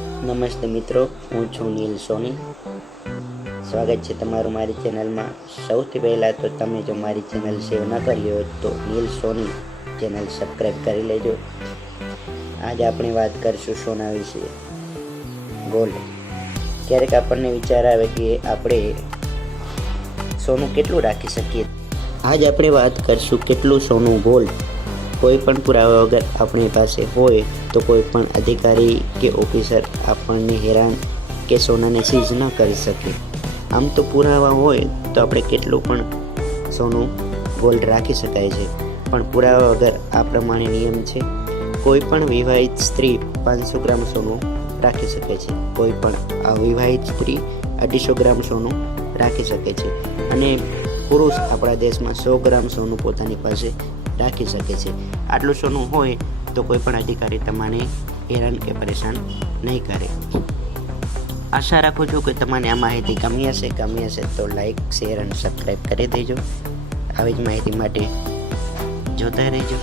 નમસ્તે મિત્રો, હું છું નીલ સોની. સ્વાગત છે તમારું મારી ચેનલમાં. સૌથી પહેલાં તો તમે જો મારી ચેનલ સેવ ન કરી હોય તો નીલ સોની ચેનલ સબસ્ક્રાઈબ કરી લેજો. આજે આપણે વાત કરીશું સોના વિશે, ગોલ્ડ. ક્યારેક આપણને વિચાર આવે કે આપણે સોનું કેટલું રાખી શકીએ. આજ આપણે વાત કરીશું કેટલું સોનું, ગોલ્ડ કોઈ પણ પુરાવા વગર આપણી પાસે હોય તો કોઈ પણ અધિકારી કે ઓફિસર આપણને હેરાન કે સોનાને સીઝ ન કરી શકે. આમ તો પુરાવા હોય તો આપણે કેટલું પણ સોનું, ગોલ્ડ રાખી શકાય છે, પણ પુરાવા વગર આ પ્રમાણે નિયમ છે. કોઈ પણ વિવાહિત સ્ત્રી 500 ગ્રામ સોનું રાખી શકે છે, કોઈ પણ અવિવાહિત સ્ત્રી 250 ગ્રામ સોનું રાખી શકે છે, અને પુરુષ આપણા દેશમાં 100 ગ્રામ સોનું પોતાની પાસે રાખી શકે છે. આટલું સોનું હોય તો કોઈ પણ અધિકારી તમને હેરાન કે પરેશાન નહીં કરે. આશા રાખું છું કે તમને આ માહિતી ગમી હશે તો લાઈક, શેર અને સબસ્ક્રાઈબ કરી દેજો. આવી જ માહિતી માટે જોતા રહેજો.